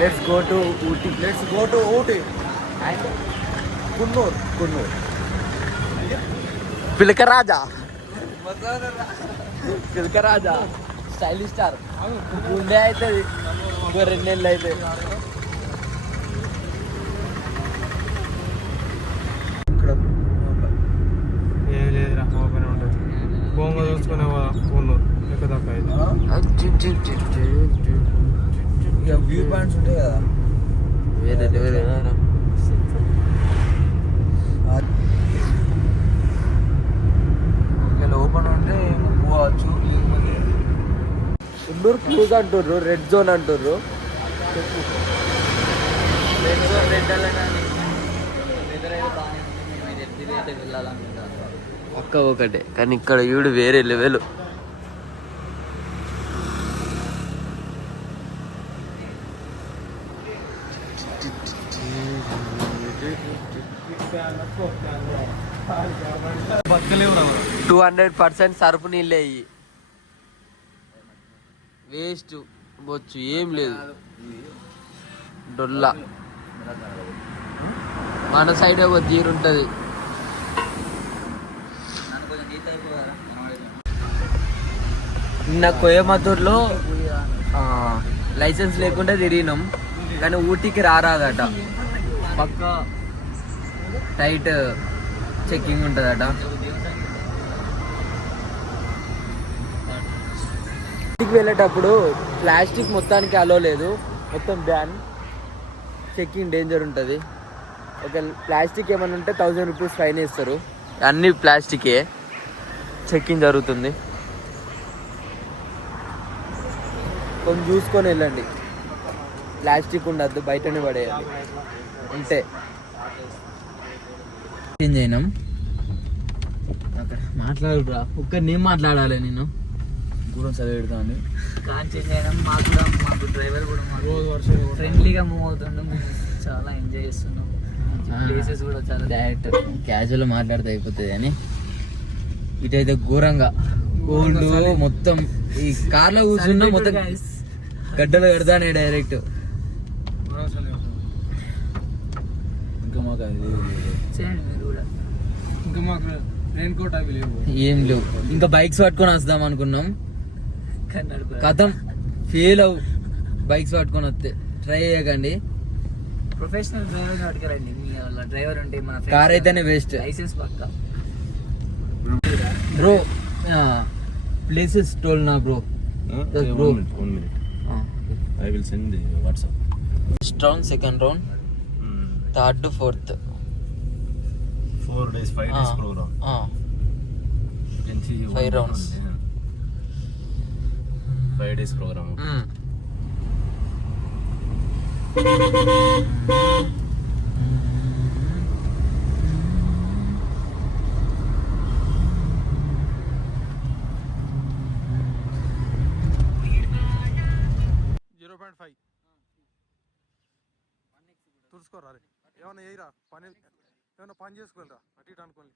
Let's go to Ooty and Coonoor పిలకరాజా stylish star గుండె అవుతుంది ఇంకో 2 నెలలు అయితే. ఏం లేదురా ఓపెన్ ఉంటుంది బొమ్మ చూసుకునే కొన్నూరు ఎక్క తక్కువ ఇక వ్యూ పాయింట్స్ ఉంటాయి కదా వేరే ఓపెన్ ఉంటే పోవచ్చు. కున్నూరు క్లూజ్ అంటుర్రు, రెడ్ జోన్ అంటుర్రు. రెడ్ జోన్ రెడ్ వెళ్ళడానికి వెదర్ అయితే బాగానే ఉంది. మేమైతే ఎల్పిది అయితే వెళ్ళాలనుకుంటాను. ఒకటే కానీ ఇక్కడ ఈడు వేరే లెవెల్. బతకలేవు 200% సరుపు నీళ్ళే అయ్యి వేస్ట్ బొచ్చు ఏం లేదు. డొల్లా మన సైడ్ ఒక తీరుంటది. నిన్న కోయంబత్తూరులో లైసెన్స్ లేకుండా తిరిగినాం కానీ ఊటీకి రారాదట. పక్క టైట్ చెక్కింగ్ ఉంటుందట. ఊటీకి వెళ్ళేటప్పుడు ప్లాస్టిక్ మొత్తానికి అలో లేదు, మొత్తం బ్యాన్. చెక్కింగ్ డేంజర్ ఉంటుంది. ఒక ప్లాస్టిక్ ఏమైనా ఉంటే 1000 రూపీస్ ఫైన్ వేస్తారు. అన్ని ప్లాస్టికే చెక్కింగ్ జరుగుతుంది. కొంచెం చూసుకొని వెళ్ళండి. ప్లాస్టిక్ ఉండద్దు, బయటనే పడేయాలి. అంతే. చేంజ్ అయినాం. అక్కడ మాట్లాడురా, ఒక్క నేను మాట్లాడాలి. నేను దూరం చదివేడుతాను కాన్ చేంజ్ అయినాం. మాకు డ్రైవర్ కూడా ఫ్రెండ్లీగా మూవ్ అవుతుండే. చాలా ఎంజాయ్ చేస్తున్నాం. ప్లేసెస్ కూడా చాలా డైరెక్ట్ క్యాజువల్ మాట్లాడితే అయిపోతుంది కానీ ఇటైతే ఘోరంగా కోల్డ్. మొత్తం ఈ కార్లో కూర్చున్నా మొత్తం గడ్డలు కడతానే డైరెక్ట్. ఇంకా మాకు అది చేయండి మీరు కూడా. ఇంకా మాకు రెయిన్ కోట్ అవి లేవు, ఏం లేవు. ఇంకా బైక్స్ పట్టుకొని వస్తాం అనుకున్నాం, కథం ఫెయిల్ అవు. బైక్స్ పట్టుకొని వస్తే ట్రై చేయకండి. Professional driver అడగరండి. మీ వాళ్ళ డ్రైవర్ ఉంటే మన కార్ అయితేనే బెస్ట్. లైసెన్స్ పక్కా. బ్రో ప్లేసెస్ టోల్ నా bro. Bro 1 minute. I will send the WhatsApp. First round, second round, third, fourth 4 days, 5 days program. You can see 5 rounds. 5 days program. తుడుచుకోరా ఏమన్నా వేయరా, ఏమన్నా పని చేసుకోలేరా అటు ఇటు అనుకోండి.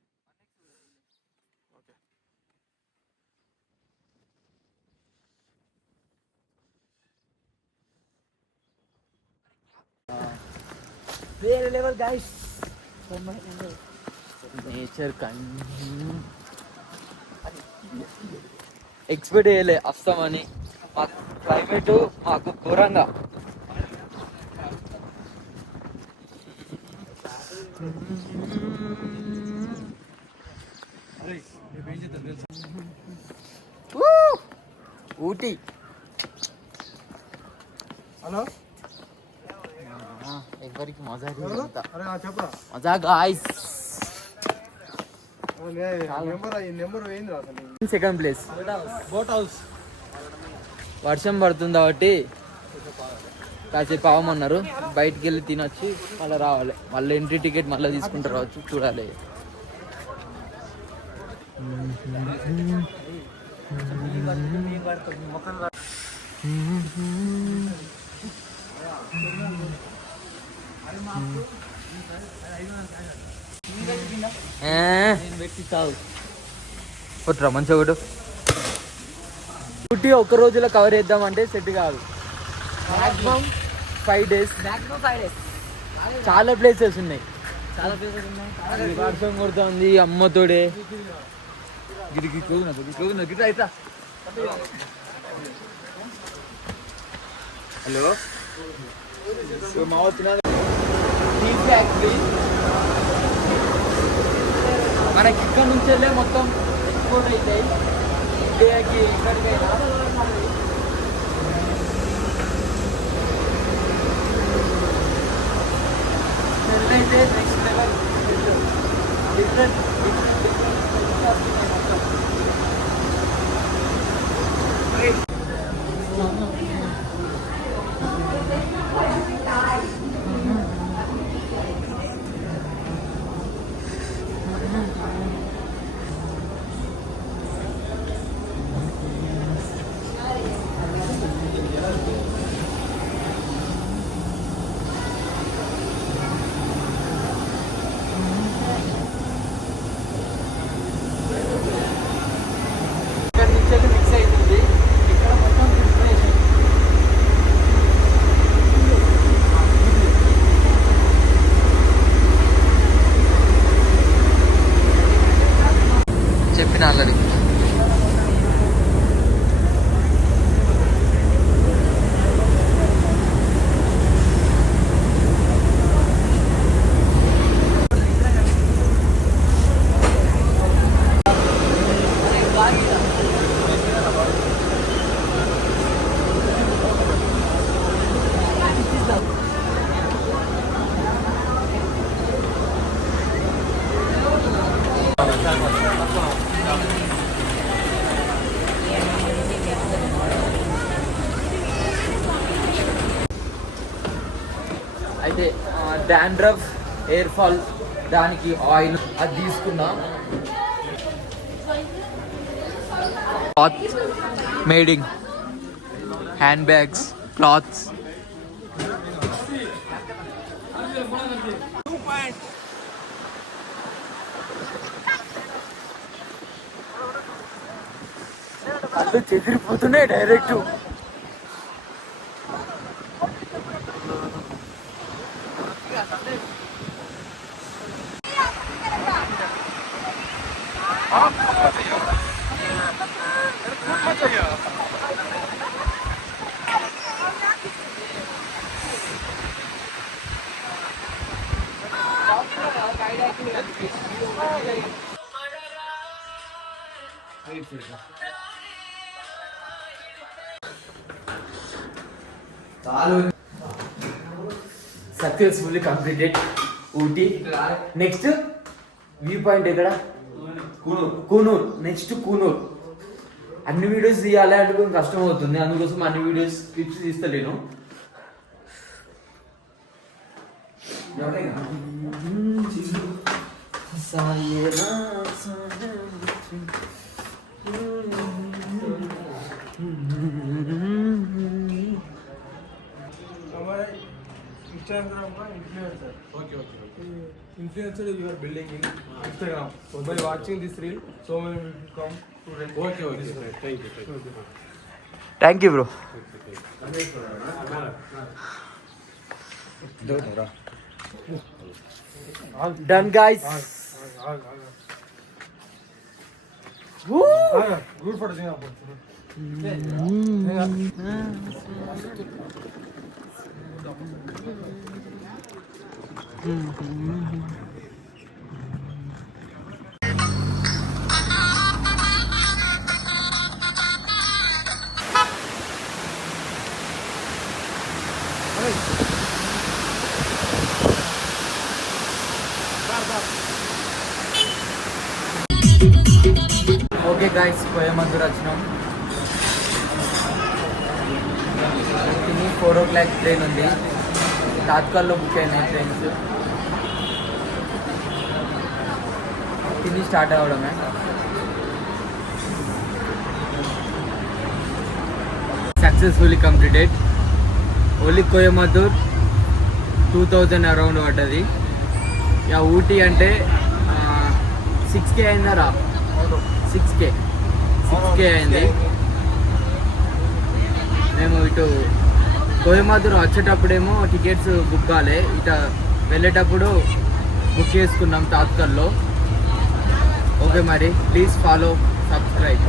ఓకే వేరే లెవెల్ గైస్. నేచర్ ఎక్స్పెక్ట్ చేయలే వస్తామని. మాకు క్లైమేట్ మాకు ఘోరంగా. ఊటీ. హలో ఎవరికి మజా చెప్పరా మజా గాయ్స్. నెంబర్ ఏంది అసలు? Second place boat house. వర్షం పడుతుంది కాబట్టి కాసేపు ఆవమన్నారు. బయటికి వెళ్ళి తినొచ్చి మళ్ళీ రావాలి. మళ్ళీ ఎంట్రీ టికెట్ మళ్ళీ తీసుకుంటారు రావచ్చు, చూడాలి. కొట్టురా మంచిగా కొట్టు. ఊటీ ఒక్క రోజులో కవర్ చేద్దామంటే సెట్ కాదు. Maximum 5 days. Maximum 5 days. చాలా ప్లేసెస్ ఉన్నాయి. చాలా ప్లేసెస్ ఉన్నాయి. వర్షం కొడుతుంది అమ్మతోడే. హలో మనకి ఇక్కడ నుంచి వెళ్ళే మొత్తం ఎక్స్పోర్ట్ అవుతాయి ఇండియాకి ఎక్కడికైనా. అయితే నెక్స్ట్ లెవెల్ డిఫరెంట్ మిక్స్ అవుతుంది. ఇక్కడ మొత్తం ప్రిపరేషన్ చెప్పిన ఆల్రెడీ. అయితే డాండ్రఫ్ హెయిర్ ఫాల్ దానికి ఆయిల్ అది తీసుకున్నా. Cloth making hand bags clothes. కళ్ళు చెదిరిపోతున్నాయి direct. Successfully completed Ooty. Next view point ఎక్కడ? కూనూర్. నెక్స్ట్ కూనూర్. అన్ని వీడియోస్ తీయాలి అంటే కొంచెం కష్టం అవుతుంది, అందుకోసం అన్ని వీడియోస్ క్లిప్స్ తీస్తలేను. Instagram influencer. Okay. Influencer you are building in Instagram. So by watching this reel, so many people will come to rent. Okay. Thank you. Thank you bro. Done guys. Good for the okay guys, Coimbatore వచ్చినాం. 4 o'clock train ఉంది. తాత్కాల్లో book అయినాయి trains. తిని start అవ్వడమే. Successfully completed. Only Coimbatore 2000 around పడ్డది. ఇక ఊటీ అంటే 6K అయిందా? 6K అయింది. మేము ఇటు కోయంబత్తూర్ వచ్చేటప్పుడేమో టికెట్స్ బుక్ కాలే, ఇట వెళ్ళేటప్పుడు బుక్ చేసుకున్నాం తాత్కల్లో. ఓకే మరి ప్లీజ్ ఫాలో, సబ్స్క్రైబ్.